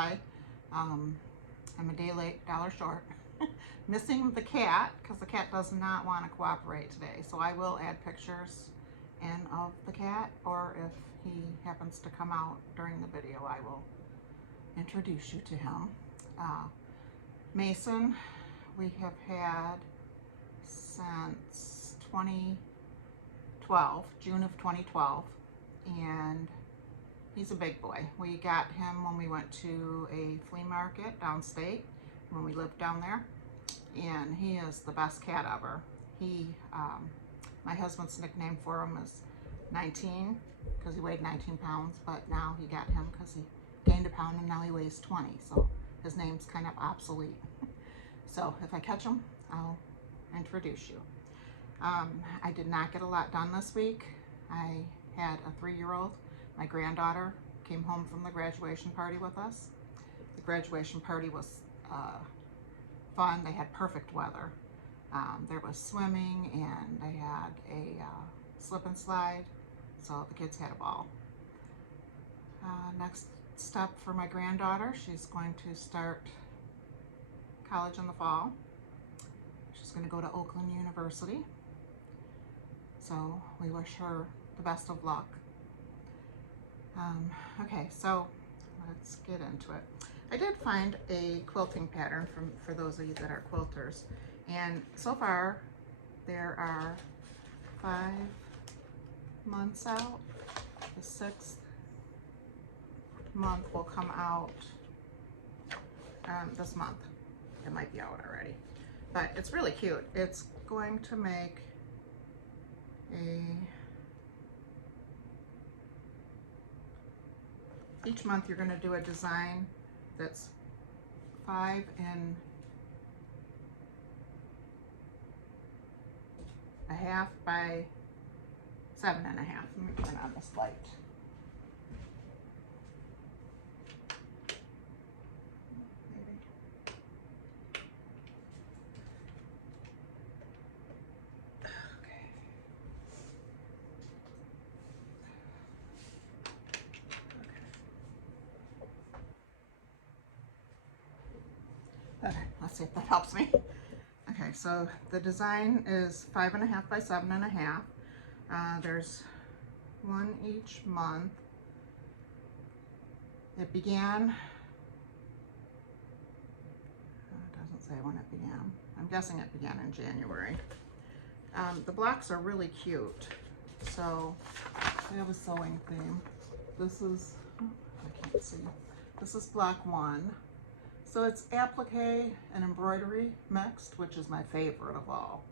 supply. I'm a day late, $1 short. Missing the cat, because the cat does not want to cooperate today. So I will add pictures in of the cat, or if he happens to come out during the video, I will introduce you to him. Mason, we have had since 2012, June of 2012, and he's a big boy. We got him when we went to a flea market downstate when we lived down there, and he is the best cat ever. He, my husband's nickname for him is 19 because he weighed 19 pounds, but now he got him because he gained a pound and now he weighs 20, so his name's kind of obsolete. So if I catch him, I'll introduce you. I did not get a lot done this week. I had a 3-year-old. My granddaughter came home from the graduation party with us. The graduation party was fun. They had perfect weather. There was swimming and they had a slip and slide, so the kids had a ball. Next step for my granddaughter, she's going to start college in the fall. She's going to go to Oakland University, so we wish her the best of luck. Okay, so let's get into it. I did find a quilting pattern for those of you that are quilters, and so far there are 5 months out. The 6th month will come out this month. It might be out already, but it's really cute. It's going to make each month you're going to do a design that's 5 1/2 by 7 1/2. Let me turn on this light. Okay, let's see if that helps me. Okay, so the design is 5 1/2 by 7 1/2. There's one each month. It began, it doesn't say when it began. I'm guessing it began in January. The blocks are really cute. So we have a sewing theme. This is, I can't see. This is block 1. So it's applique and embroidery mixed, which is my favorite of all.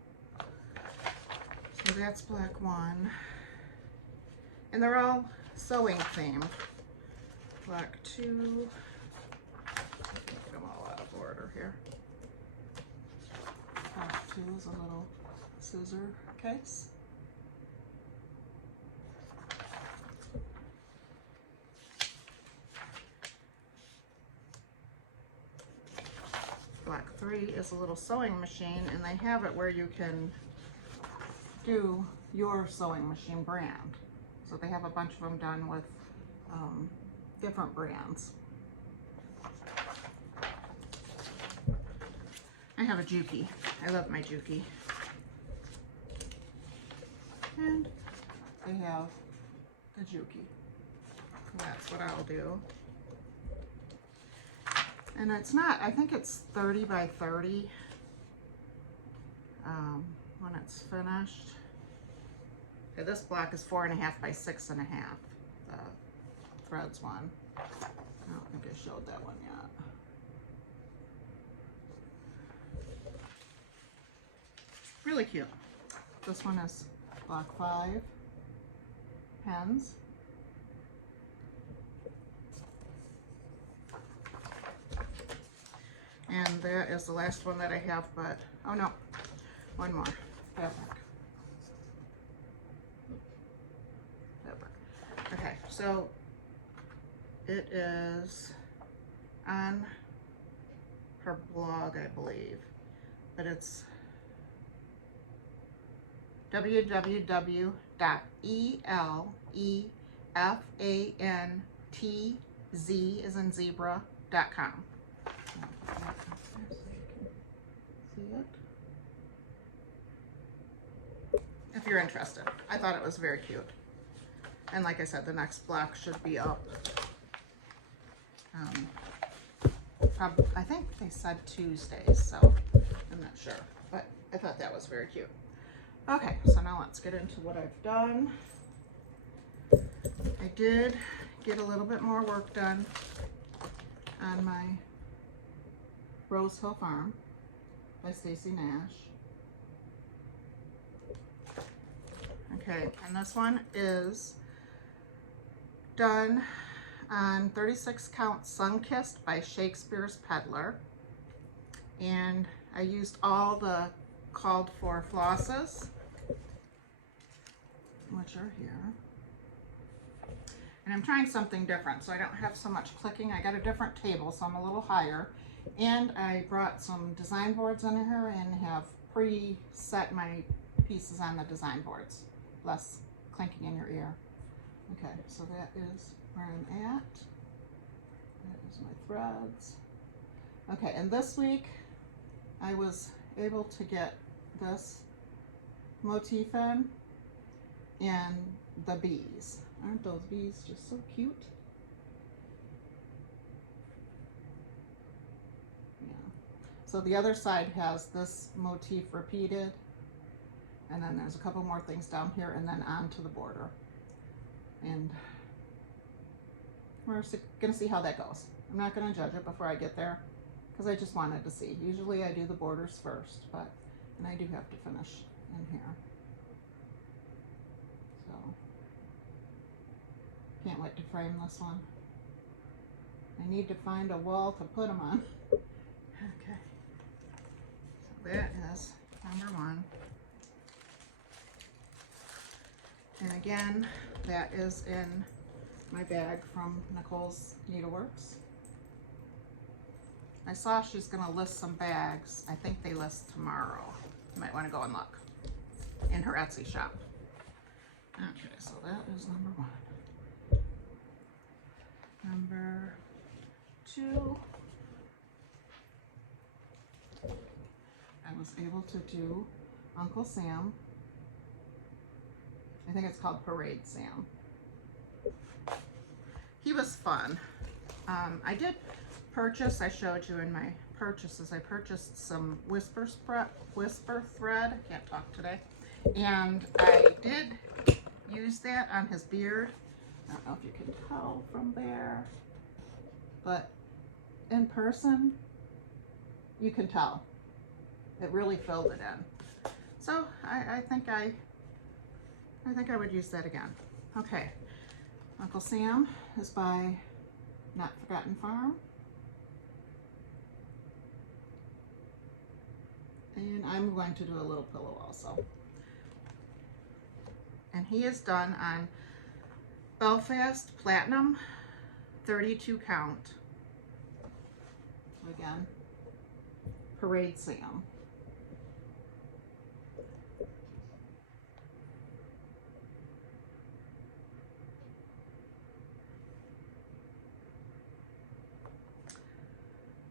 So that's block 1. And they're all sewing themed. Block 2, get them all out of order here. Block 2 is a little scissor case. Block 3 is a little sewing machine, and they have it where you can do your sewing machine brand. So they have a bunch of them done with different brands. I have a Juki. I love my Juki. And they have the Juki. So that's what I'll do. And it's not, I think it's 30 by 30 when it's finished. Okay, this block is 4 1/2 by 6 1/2, the threads one. I don't think I showed that one yet. Really cute. This one is block 5, pens. And that is the last one that I have, but, oh no, one more, fabric. Okay, so it is on her blog, I believe, but it's www.elefantz as in zebra FlossTube.com. See it? If you're interested. I thought it was very cute. And like I said, the next block should be up. I think they said Tuesdays, so I'm not sure. But I thought that was very cute. Okay, so now let's get into what I've done. I did get a little bit more work done on my Rose Hill Farm by Stacy Nash. Okay, and this one is done on 36 count Sunkissed by Shakespeare's Peddler. And I used all the called for flosses, which are here. And I'm trying something different, so I don't have so much clicking. I got a different table, so I'm a little higher. And I brought some design boards in here and have pre-set my pieces on the design boards. Less clinking in your ear. Okay, so that is where I'm at. That is my threads. Okay, and this week I was able to get this motif in and the bees. Aren't those bees just so cute? Yeah. So the other side has this motif repeated, and then there's a couple more things down here and then onto the border. And we're gonna see how that goes. I'm not gonna judge it before I get there because I just wanted to see. Usually I do the borders first, and I do have to finish in here. So, can't wait to frame this one. I need to find a wall to put them on. Okay, so that is number one. And again, that is in my bag from Nicole's Needleworks. I saw she's gonna list some bags. I think they list tomorrow. You might wanna go and look in her Etsy shop. Okay, so that is number one. Number two, I was able to do Uncle Sam. I think it's called Parade Sam. He was fun. I did purchase, I showed you in my purchases, I purchased some whisper thread, I can't talk today, and I did use that on his beard. I don't know if you can tell from there, but in person, you can tell. It really filled it in. So I think I would use that again. Okay, Uncle Sam is by Not Forgotten Farm. And I'm going to do a little pillow also. And he is done on Belfast Platinum 32 count. Again, Parade Sam.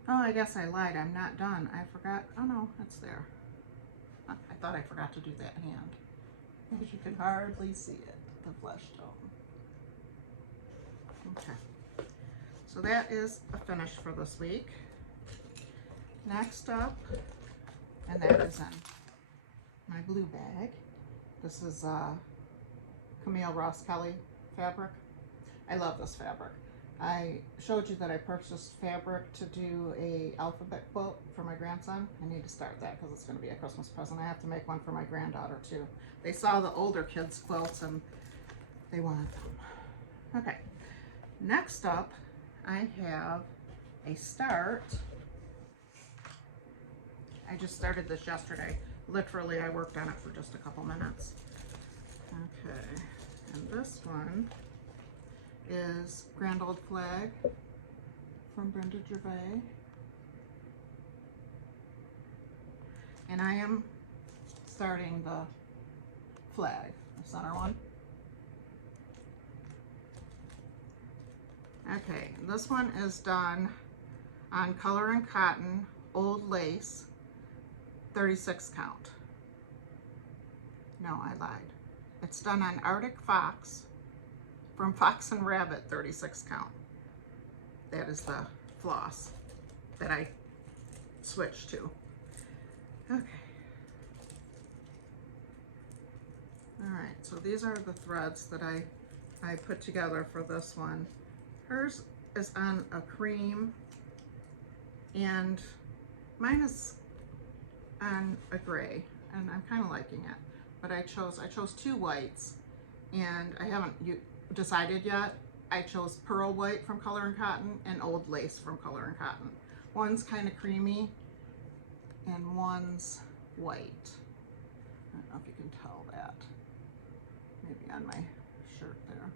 Oh, I guess I lied. I'm not done. I forgot. Oh no, it's there. I thought I forgot to do that hand. Because you can hardly see it, the flesh tone. Okay. So that is a finish for this week. Next up, and that is in my blue bag. This is Camille Ross Kelly fabric. I love this fabric. I showed you that I purchased fabric to do a alphabet quilt for my grandson. I need to start that because it's going to be a Christmas present. I have to make one for my granddaughter too. They saw the older kids' quilts and they wanted them. Okay, next up I have a start. I just started this yesterday. Literally, I worked on it for just a couple minutes. Okay, and this one is Grand Old Flag from Brenda Gervais. And I am starting the flag, the center one. Okay, this one is done on Color and Cotton Old Lace 36 count. No, I lied. It's done on Arctic Fox from Fox and Rabbit 36 count. That is the floss that I switched to. Okay. All right, so these are the threads that I put together for this one. Hers is on a cream and mine is on a gray, and I'm kind of liking it. But I chose 2 whites, and I haven't decided yet. I chose Pearl White from Color and Cotton and Old Lace from Color and Cotton. One's kind of creamy and one's white. I don't know if you can tell that. Maybe on my shirt there.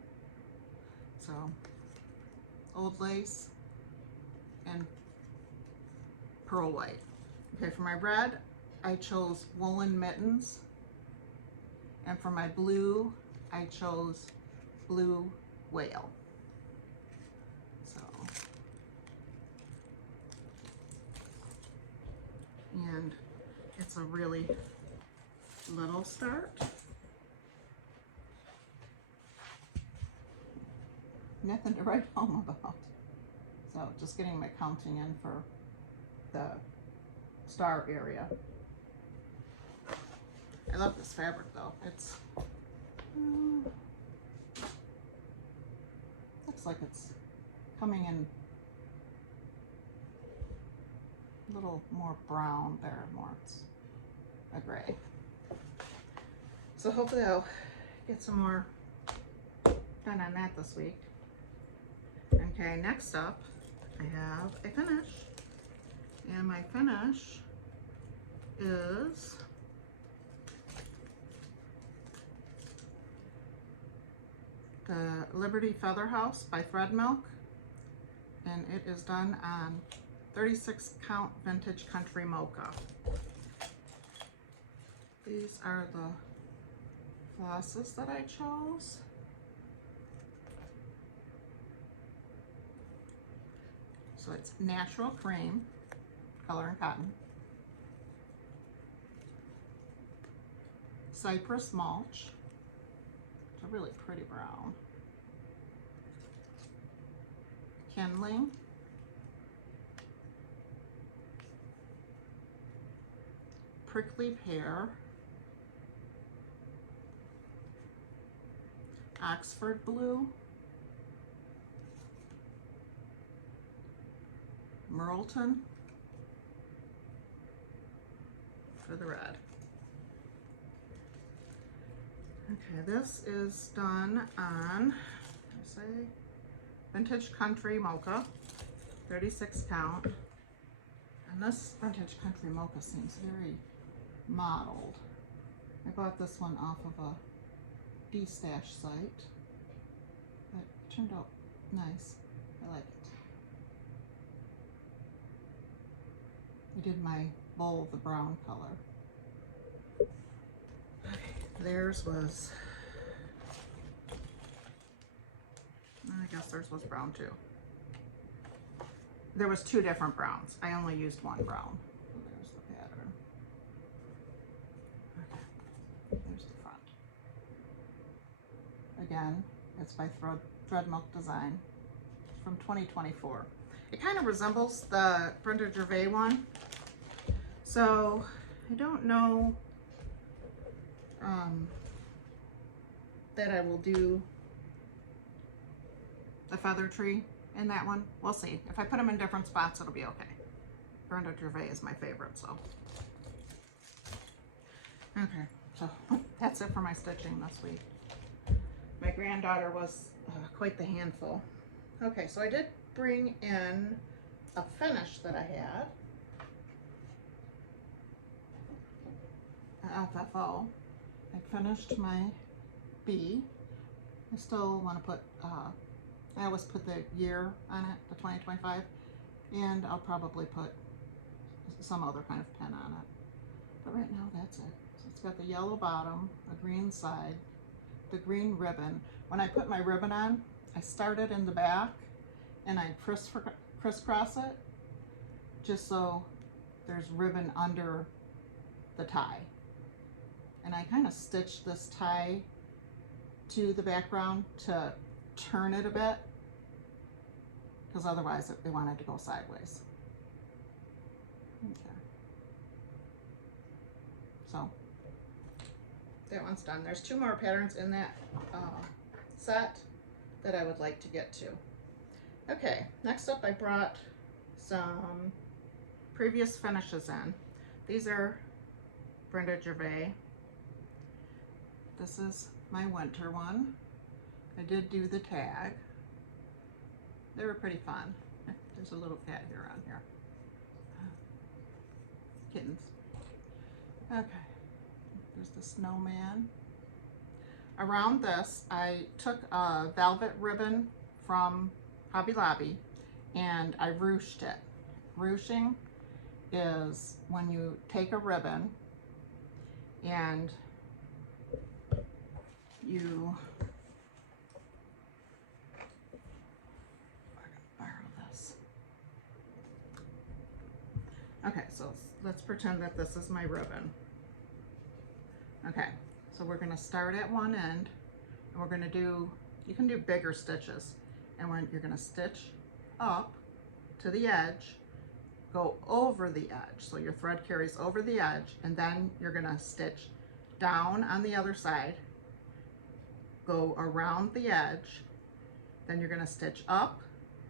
So, Old Lace and Pearl White. Okay, for my red, I chose Woolen Mittens. And for my blue, I chose Blue Whale. So, and it's a really little start. Nothing to write home about. So just getting my counting in for the star area. I love this fabric though. It's looks like it's coming in a little more brown there, more it's a gray. So hopefully I'll get some more done on that this week. Okay, next up I have a finish, and my finish is the Liberty Featherhouse by Thread Milk, and it is done on 36 count vintage country mocha. These are the flosses that I chose. So it's natural cream, Color and Cotton, cypress mulch, it's a really pretty brown, kindling, prickly pear, Oxford blue, Merleton for the red. Okay, this is done on, I say, vintage country mocha, 36 count. And this vintage country mocha seems very mottled. I bought this one off of a D-stash site. It turned out nice. I like it. I did my bowl the brown color. Theirs was, I guess theirs was brown too. There was 2 different browns. I only used one brown. So there's the pattern. Okay, there's the front. Again, it's by Thread Milk Design from 2024. It kind of resembles the Brenda Gervais one. So I don't know that I will do the feather tree in that one. We'll see. If I put them in different spots, it'll be okay. Brenda Gervais is my favorite, so. Okay, so that's it for my stitching this week. My granddaughter was quite the handful. Okay, so I did bring in a finish that I had. FFO. I finished my bee. I still want to put, I always put the year on it, the 2025, and I'll probably put some other kind of pen on it. But right now, that's it. So it's got the yellow bottom, a green side, the green ribbon. When I put my ribbon on, I started in the back and I crisscross it just so there's ribbon under the tie. And I kind of stitched this tie to the background to turn it a bit, because otherwise it wanted to go sideways. Okay. So that one's done. There's 2 more patterns in that set that I would like to get to. Okay, next up I brought some previous finishes in. These are Brenda Gervais. This is my winter one. I did do the tag. They were pretty fun. There's a little cat here on here. Kittens. Okay, there's the snowman. Around this, I took a velvet ribbon from Hobby Lobby and I ruched it. Ruching is when you take a ribbon and you borrow this. Okay, so let's pretend that this is my ribbon. Okay, so we're going to start at one end and we're going to do, you can do bigger stitches, and when you're going to stitch up to the edge, go over the edge, so your thread carries over the edge, and then you're going to stitch down on the other side, go around the edge, then you're going to stitch up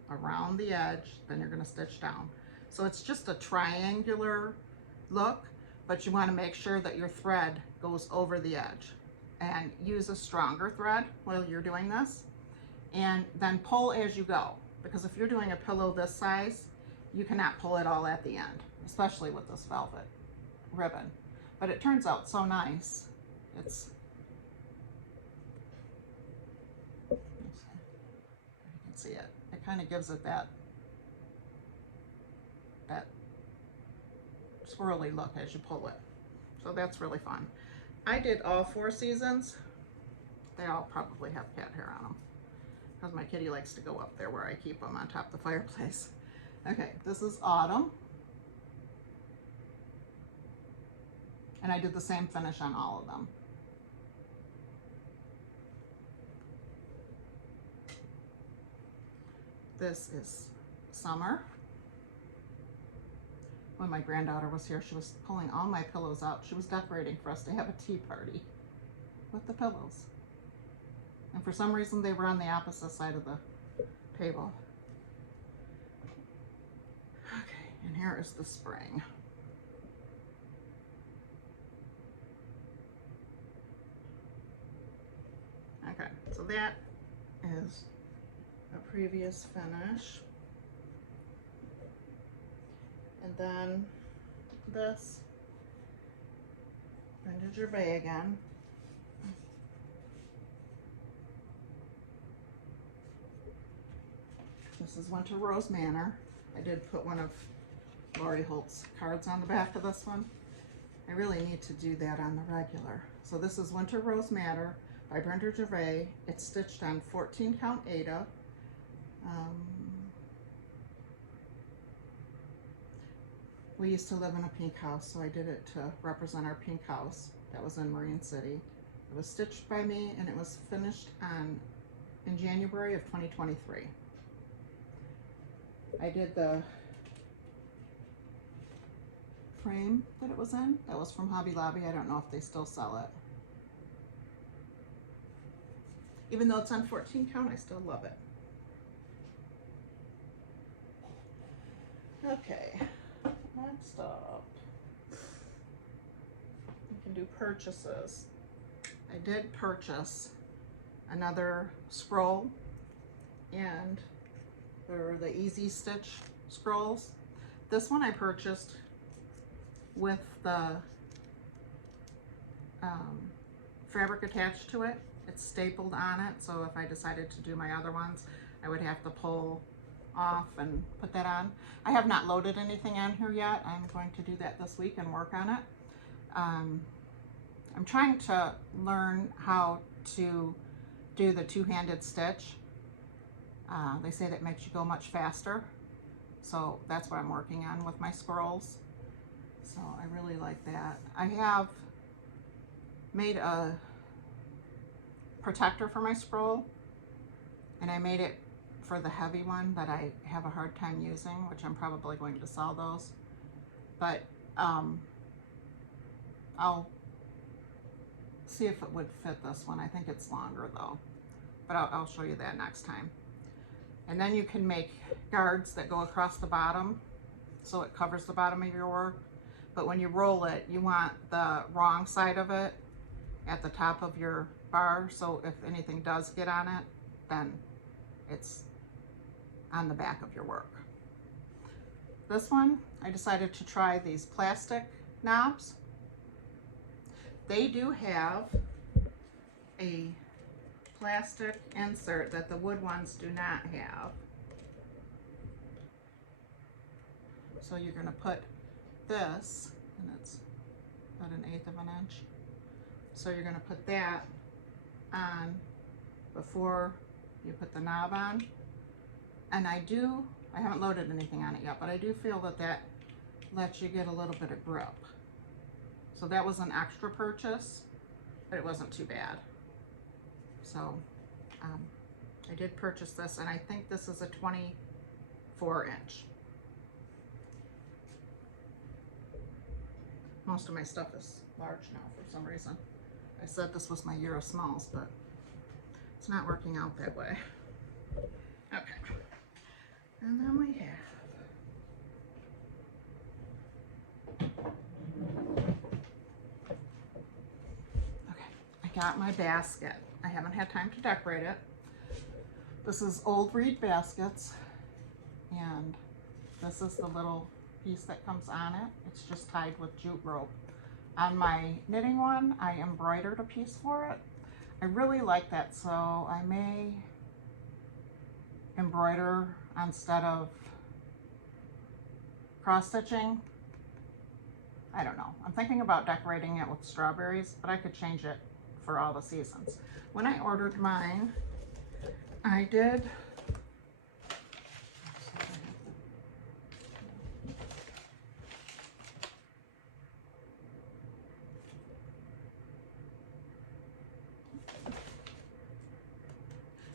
around the edge, then you're going to stitch down. So it's just a triangular look, but you want to make sure that your thread goes over the edge, and use a stronger thread while you're doing this, and then pull as you go, because if you're doing a pillow this size, you cannot pull it all at the end, especially with this velvet ribbon. But it turns out so nice. It's, you can see it. It kind of gives it that swirly look as you pull it. So that's really fun. I did all 4 seasons. They all probably have cat hair on them, because my kitty likes to go up there where I keep them on top of the fireplace. Okay, this is autumn. And I did the same finish on all of them. This is summer. When my granddaughter was here, she was pulling all my pillows out. She was decorating for us to have a tea party with the pillows. And for some reason, they were on the opposite side of the table. Okay, and here is the spring. Okay, so that is a previous finish. And then this, Brenda Gervais again. This is Winter Rose Manor. I did put one of Lori Holt's cards on the back of this one. I really need to do that on the regular. So this is Winter Rose Manor by Brenda Gervais. It's stitched on 14 count Aida. We used to live in a pink house, so I did it to represent our pink house that was in Marine City. It was stitched by me and it was finished in January of 2023. I did the frame that it was in. That was from Hobby Lobby. I don't know if they still sell it. Even though it's on 14 count, I still love it. Okay, next up, we can do purchases. I did purchase another scroll, and they're the Easy Stitch scrolls. This one I purchased with the fabric attached to it. It's stapled on it, so if I decided to do my other ones, I would have to pull off and put that on. I have not loaded anything on here yet. I'm going to do that this week and work on it. I'm trying to learn how to do the two-handed stitch. They say that makes you go much faster, So that's what I'm working on with my scrolls. So I really like that. I have made a protector for my scroll, and I made it for the heavy one that I have a hard time using, which I'm probably going to sell those. But I'll see if it would fit this one. I think it's longer though, but I'll show you that next time. And then you can make guards that go across the bottom, so it covers the bottom of your work. But when you roll it, you want the wrong side of it at the top of your bar, so if anything does get on it, then it's on the back of your work. This one, I decided to try these plastic knobs. They do have a plastic insert that the wood ones do not have. So you're going to put this, and it's about 1/8 of an inch. So you're going to put that on before you put the knob on. And I haven't loaded anything on it yet, but I do feel that that lets you get a little bit of grip. So that was an extra purchase, but it wasn't too bad. So I did purchase this, and I think this is a 24-inch. Most of my stuff is large now for some reason. I said this was my year of smalls, but it's not working out that way. Okay. And then we have, okay, I got my basket. I haven't had time to decorate it. This is old reed baskets, and this is the little piece that comes on it. It's just tied with jute rope. On my knitting one, I embroidered a piece for it. I really like that, so I may embroider instead of cross stitching. I don't know. I'm thinking about decorating it with strawberries, but I could change it for all the seasons. When I ordered mine, I did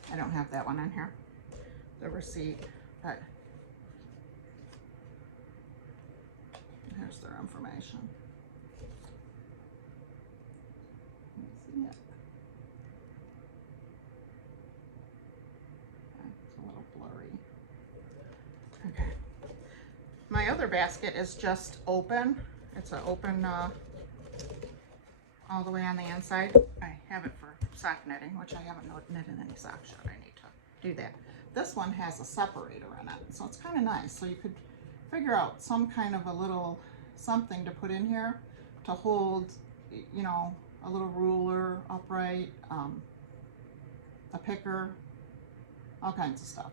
I don't have that one in here, the receipt, but here's their information. See it? Okay, it's a little blurry. Okay. My other basket is just open. It's an open all the way on the inside. I have it for sock knitting, which I haven't knitted any socks yet. I need to do that. This one has a separator in it, so it's kind of nice. So you could figure out some kind of a little something to put in here to hold, you know, a little ruler upright, a picker, all kinds of stuff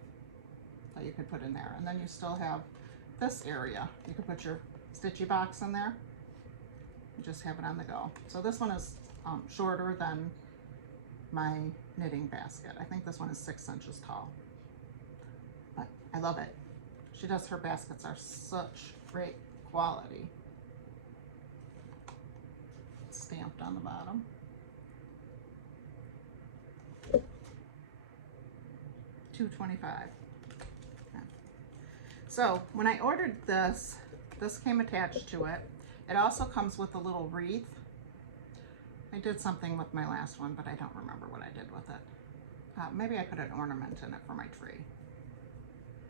that you could put in there. And then you still have this area. You could put your stitchy box in there. You just have it on the go. So this one is shorter than my knitting basket. I think this one is 6 inches tall, but I love it. She does, her baskets are such great quality. It's stamped on the bottom. $2.25. Okay. So when I ordered this, this came attached to it. It also comes with a little wreath. I did something with my last one, but I don't remember what I did with it. Maybe I put an ornament in it for my tree.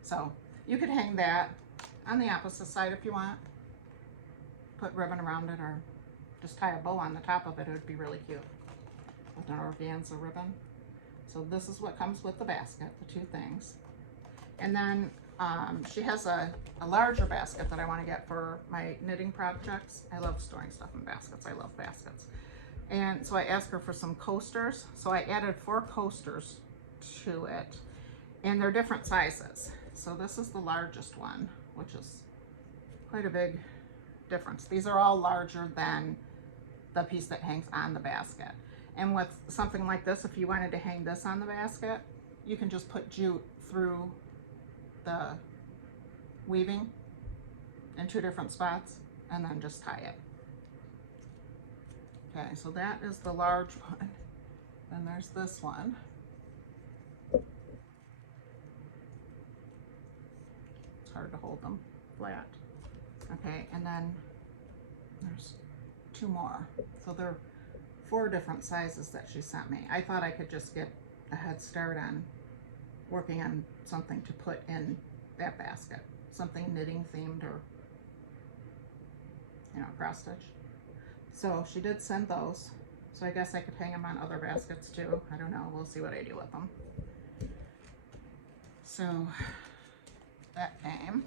So you could hang that on the opposite side if you want. Put ribbon around it, or just tie a bow on the top of it. It would be really cute with an organza ribbon. So this is what comes with the basket, the two things. And then she has a larger basket that I want to get for my knitting projects. I love storing stuff in baskets. I love baskets. And so I asked her for some coasters. So I added 4 coasters to it, and they're different sizes. So this is the largest one, which is quite a big difference. These are all larger than the piece that hangs on the basket. And with something like this, if you wanted to hang this on the basket, you can just put jute through the weaving in 2 different spots and then just tie it. Okay, so that is the large one. Then there's this one. It's hard to hold them flat. Okay, and then there's 2 more. So there are 4 different sizes that she sent me. I thought I could just get a head start on working on something to put in that basket. Something knitting themed or, you know, cross stitch. So she did send those. So I guess I could hang them on other baskets too. I don't know, we'll see what I do with them. So that came.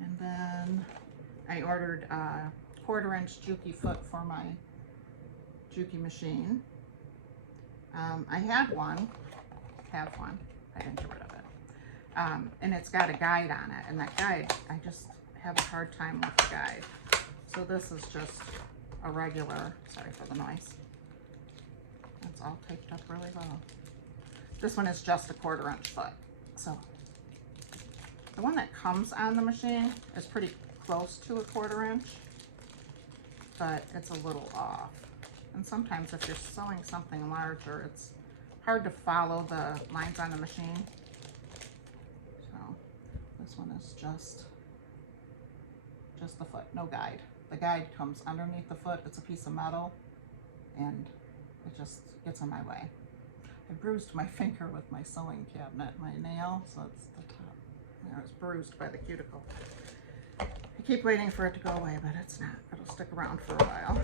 And then I ordered a 1/4 inch Juki foot for my Juki machine. I have one, I didn't get rid of it. And it's got a guide on it, and that guide, I just have a hard time with the guide. So this is just a regular, sorry for the noise. It's all taped up really well. This one is just a 1/4 inch foot. So the one that comes on the machine is pretty close to a 1/4 inch, but it's a little off. And sometimes if you're sewing something larger, it's hard to follow the lines on the machine. So this one is just the foot, no guide. The guide comes underneath the foot. It's a piece of metal, and it just gets in my way. I bruised my finger with my sewing cabinet, my nail, so it's the top. There, it's bruised by the cuticle. I keep waiting for it to go away, but it's not. It'll stick around for a while.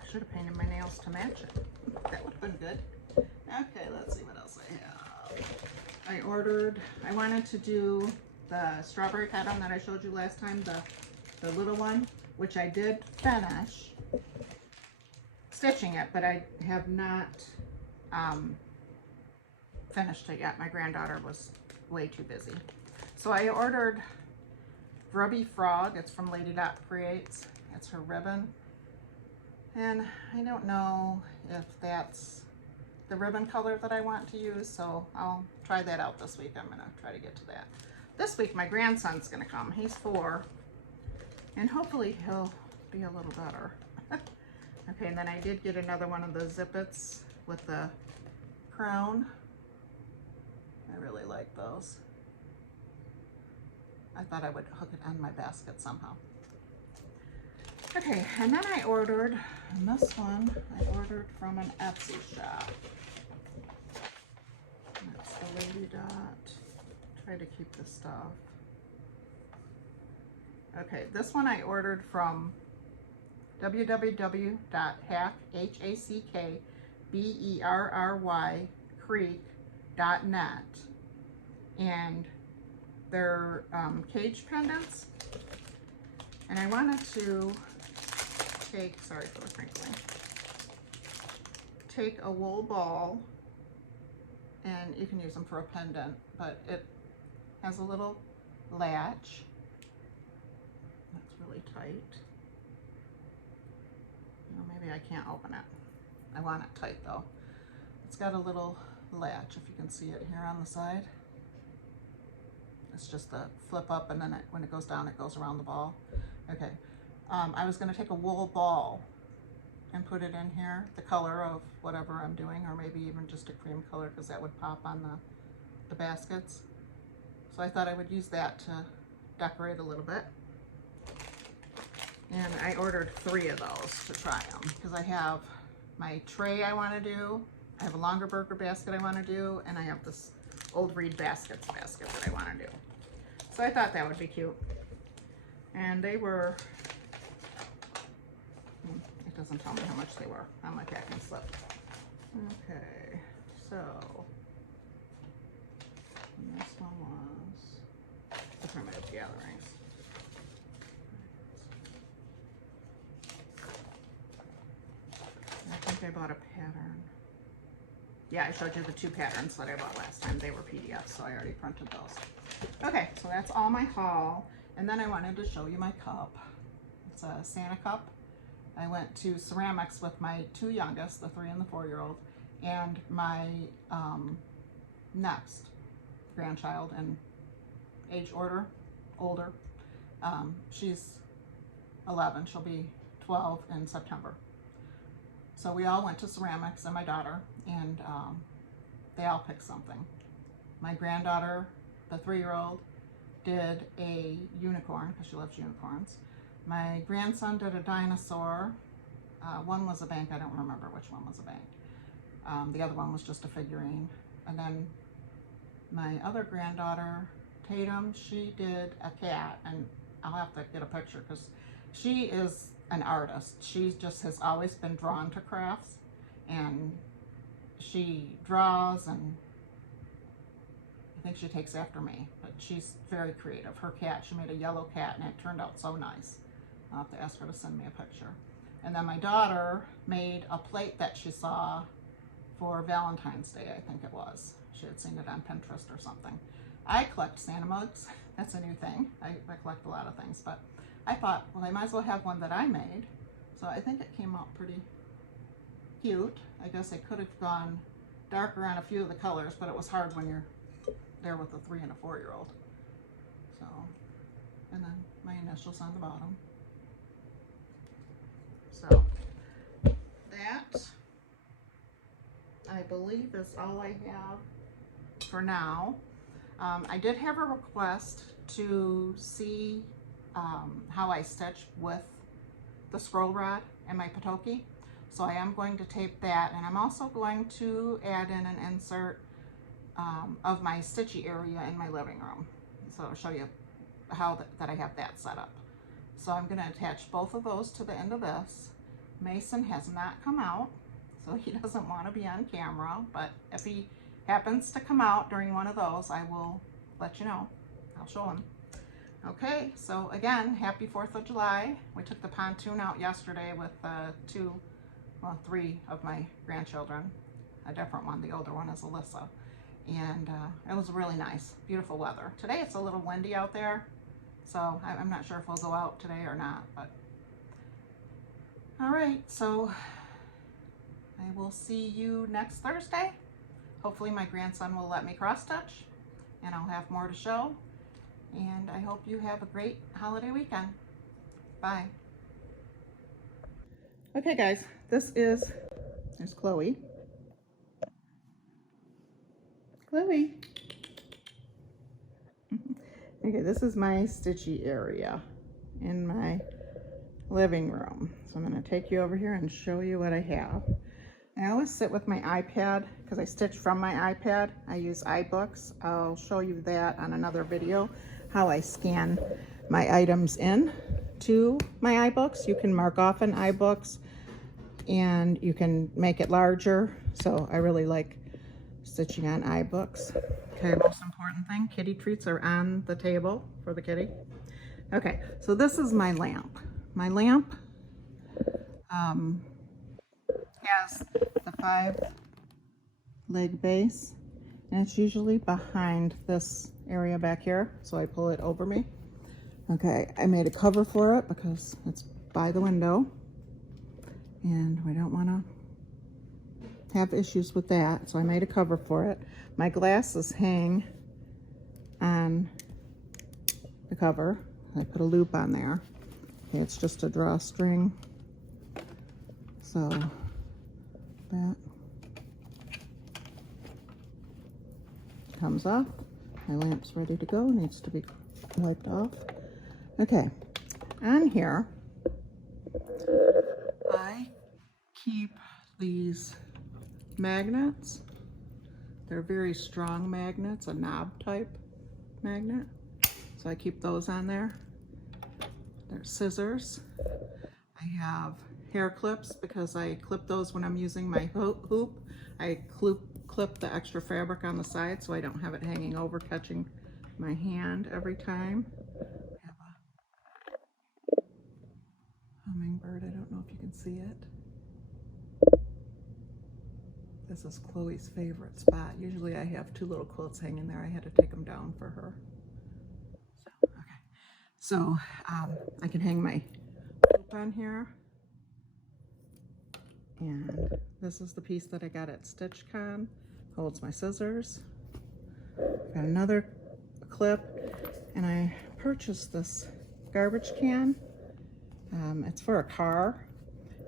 I should have painted my nails to match it. That would have been good. Okay, let's see what else I have. I wanted to do the strawberry pattern that I showed you last time, the little one, which I did finish stitching it, but I have not finished it yet. My granddaughter was way too busy. So I ordered Grubby Frog. It's from Lady Dot Creates. It's her ribbon. And I don't know if that's the ribbon color that I want to use, so I'll try that out this week. I'm gonna try to get to that. This week my grandson's gonna come. He's 4, and hopefully he'll be a little better. Okay, and then I did get another one of the zippets with the crown. I really like those. I thought I would hook it on my basket somehow. Okay, and then I ordered, and this one I ordered from an Etsy shop. That's the Lady Dot. Try to keep this stuff. Okay, this one I ordered from www.hackberry.net, and they're cage pendants. And I wanted to take, sorry for the crinkling, take a wool ball, and you can use them for a pendant, but it has a little latch. That's really tight. Well, maybe I can't open it. I want it tight though. It's got a little latch, if you can see it here on the side. It's just a flip up, and then when it goes down, it goes around the ball. Okay. I was going to take a wool ball and put it in here, the color of whatever I'm doing, or maybe even just a cream color, because that would pop on the baskets. So I thought I would use that to decorate a little bit. And I ordered 3 of those to try them, because I have my tray I want to do, I have a longer burger basket I want to do, and I have this old Reed Baskets basket that I want to do. So I thought that would be cute. And they were, it doesn't tell me how much they were on my packing slip. Okay, so and this one was the Primitive Gatherings. I think I bought a pattern. Yeah, I showed you the 2 patterns that I bought last time. They were PDFs, so I already printed those. Okay, so that's all my haul. And then I wanted to show you my cup. It's a Santa cup. I went to ceramics with my 2 youngest, the 3 and the 4-year-old, and my next grandchild in age order, older. She's 11, she'll be 12 in September. So we all went to ceramics, and my daughter, and they all picked something. My granddaughter, the 3-year-old, did a unicorn, because she loves unicorns. My grandson did a dinosaur. One was a bank, I don't remember which one was a bank. The other one was just a figurine. And then my other granddaughter, Tatum, she did a cat, and I'll have to get a picture because she is an artist. She just has always been drawn to crafts, and she draws, and I think she takes after me, but she's very creative. Her cat, she made a yellow cat, and it turned out so nice. I'll have to ask her to send me a picture. And then my daughter made a plate that she saw for Valentine's Day, I think it was. She had seen it on Pinterest or something. I collect Santa mugs. That's a new thing. I collect a lot of things, but I thought, well, I might as well have one that I made. So I think it came out pretty cute. I guess I could have gone darker on a few of the colors, but it was hard when you're there with a 3 and a 4-year-old. So, and then my initials on the bottom. So that, I believe, is all I have for now. I did have a request to see how I stitch with the scroll rod and my Patoki. So I am going to tape that, and I'm also going to add in an insert of my Stitchy Area in my living room. So I'll show you how that I have that set up. So I'm going to attach both of those to the end of this. Mason has not come out, so he doesn't want to be on camera, but if he happens to come out during one of those, I will let you know. I'll show him. Okay, so again, happy 4th of July. We took the pontoon out yesterday with 3 of my grandchildren. A different one, the older one is Alyssa. And it was really nice, beautiful weather. Today it's a little windy out there, so I'm not sure if we'll go out today or not, but all right, so I will see you next Thursday. Hopefully my grandson will let me cross stitch, and I'll have more to show. And I hope you have a great holiday weekend. Bye. Okay guys, there's Chloe. Chloe. Okay, this is my Stitchy Area in my living room. So I'm going to take you over here and show you what I have. I always sit with my iPad because I stitch from my iPad. I use iBooks. I'll show you that on another video, how I scan my items in to my iBooks. You can mark off in iBooks and you can make it larger. So I really like stitching on iBooks. Okay, most important thing, kitty treats are on the table for the kitty. Okay, so this is my lamp. My lamp has the 5-leg base, and it's usually behind this area back here, so I pull it over me. Okay, I made a cover for it because it's by the window, and we don't want to have issues with that, so I made a cover for it. My glasses hang on the cover. I put a loop on there. Okay, it's just a drawstring. So that comes off. My lamp's ready to go, needs to be wiped off. Okay, on here, I keep these magnets. They're very strong magnets, a knob type magnet. So I keep those on there. There's scissors. I have hair clips because I clip those when I'm using my hoop. I clip the extra fabric on the side so I don't have it hanging over catching my hand every time. I have a hummingbird. I don't know if you can see it. This is Chloe's favorite spot. Usually I have 2 little quilts hanging there. I had to take them down for her. So I can hang my hoop on here. And this is the piece that I got at StitchCon. Holds my scissors. Got another clip, and I purchased this garbage can. It's for a car.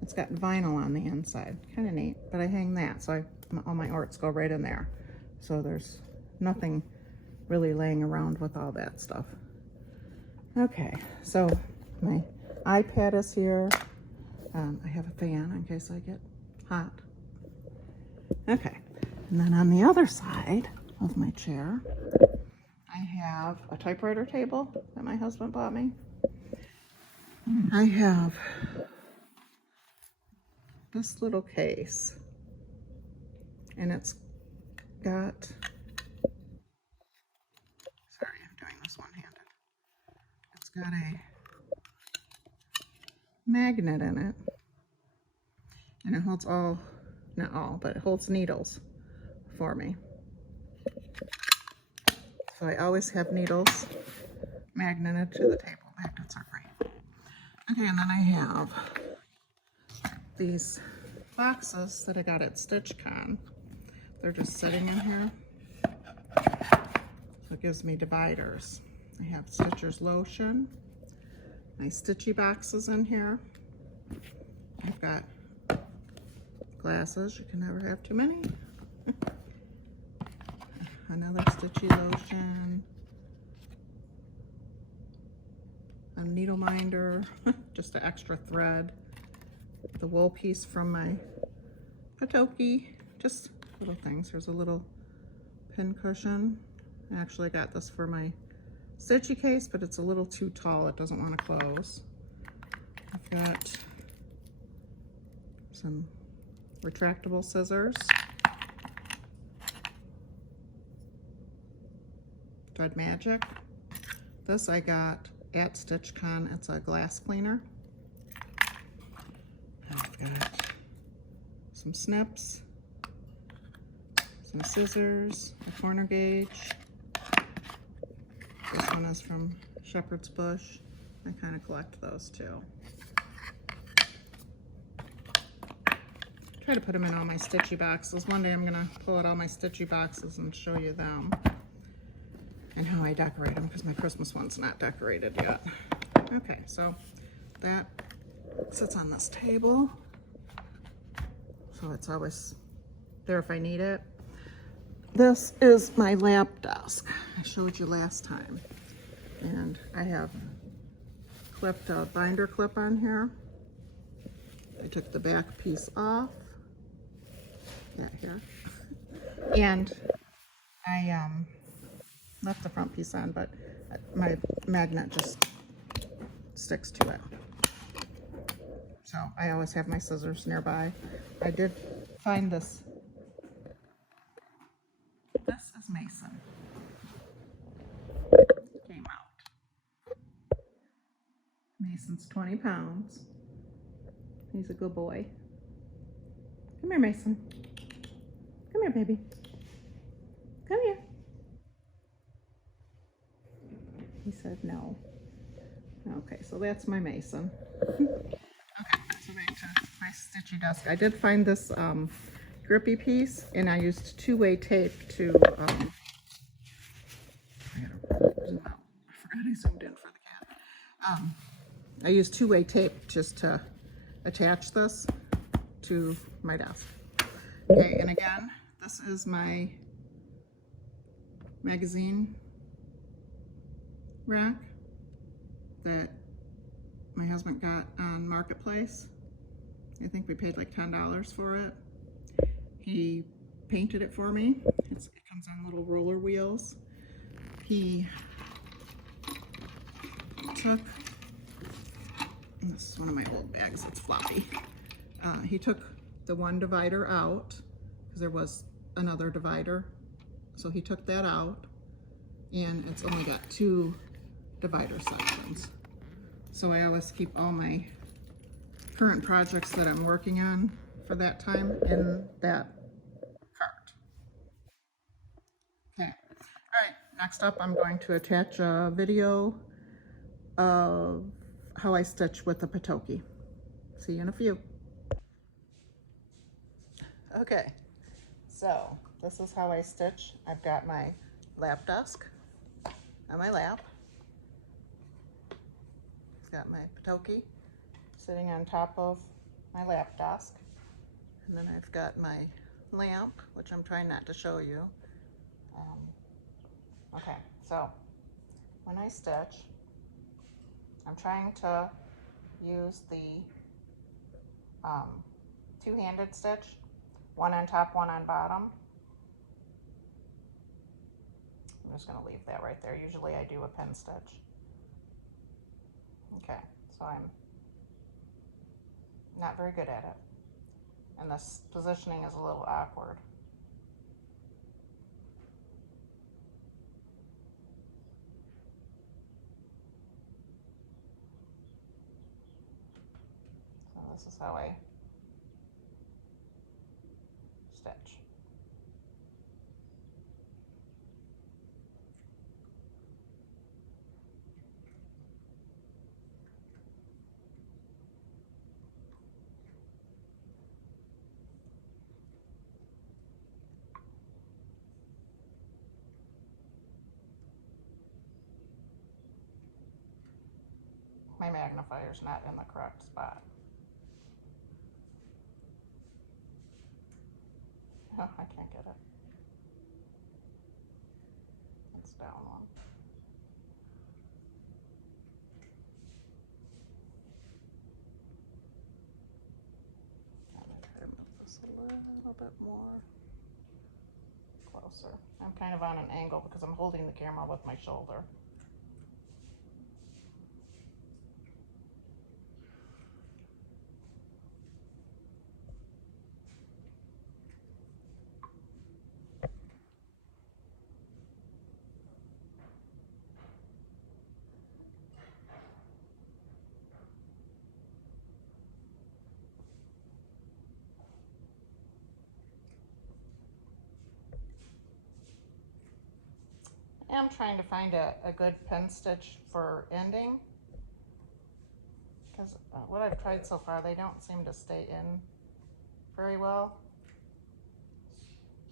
It's got vinyl on the inside, kind of neat, but I hang that, so all my orts go right in there. So there's nothing really laying around with all that stuff. Okay, so my iPad is here. I have a fan in case I get hot. Okay, and then on the other side of my chair, I have a typewriter table that my husband bought me. I have this little case, and it's got, sorry, I'm doing this one-handed. It's got a magnet in it, and it holds all, not all, but it holds needles for me. So I always have needles magneted to the table. Magnets are great. Okay, and then I have these boxes that I got at StitchCon. They're just sitting in here. So it gives me dividers. I have Stitcher's lotion, my Stitchy boxes in here. I've got glasses, you can never have too many. Another Stitchy lotion, a needle minder, just an extra thread, the wool piece from my Patoki, just little things. There's a little pin cushion. I actually got this for my Stitchy case, but it's a little too tall. It doesn't want to close. I've got some retractable scissors, Thread Magic. This I got at StitchCon. It's a glass cleaner. I've got some snips, some scissors, a corner gauge. This one is from Shepherd's Bush. I kind of collect those too. Try to put them in all my Stitchy boxes. One day I'm gonna pull out all my Stitchy boxes and show you them and how I decorate them, because my Christmas one's not decorated yet. Okay, so that sits on this table, so it's always there if I need it. This is my lap desk. I showed you last time, and I have clipped a binder clip on here. I took the back piece off, that here, and I left the front piece on, but my magnet just sticks to it. So I always have my scissors nearby. I did find this. This is Mason. Came out. Mason's 20 pounds. He's a good boy. Come here, Mason. Come here, baby. Come here. He said no. Okay, so that's my Mason. Okay, so back to my Stitchy desk. I did find this grippy piece, and I used two-way tape to, I gotta zoom out. I forgot I zoomed in for the cat. I used two-way tape just to attach this to my desk. Okay, and again, this is my magazine rack that my husband got on Marketplace. I think we paid like $10 for it. He painted it for me. It comes on little roller wheels. He took, this is one of my old bags, it's floppy. He took the one divider out, because there was another divider. So he took that out, and it's only got two divider sections. So I always keep all my current projects that I'm working on for that time in that cart. Okay, all right, next up I'm going to attach a video of how I stitch with the Patoki. See you in a few. Okay, so this is how I stitch. I've got my lap desk on my lap. I've got my Patoki sitting on top of my lap desk. And then I've got my lamp, which I'm trying not to show you. Okay, so when I stitch, I'm trying to use the two-handed stitch, one on top, one on bottom. I'm just going to leave that right there. Usually I do a pin stitch. Okay, so I'm not very good at it. And this positioning is a little awkward. So this is how I stitch. My magnifier's not in the correct spot. Oh, I can't get it. It's down one. I'm gonna try to move this a little bit more closer. I'm kind of on an angle because I'm holding the camera with my shoulder. I'm trying to find a good pin stitch for ending, because what I've tried so far, they don't seem to stay in very well.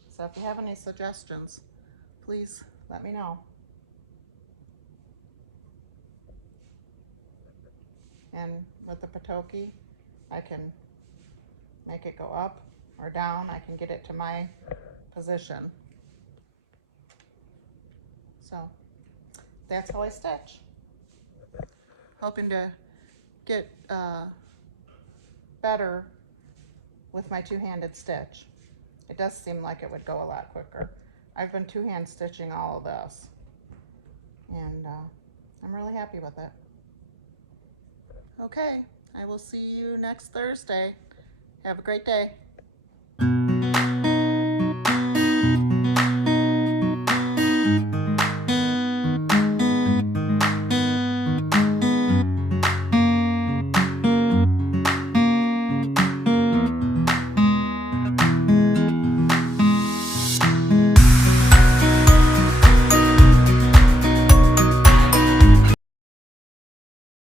So if you have any suggestions, please let me know. And with the Patoki, I can make it go up or down. I can get it to my position. So that's how I stitch. Hoping to get better with my two-handed stitch. It does seem like it would go a lot quicker. I've been two-hand stitching all of this, and I'm really happy with it. Okay, I will see you next Thursday. Have a great day.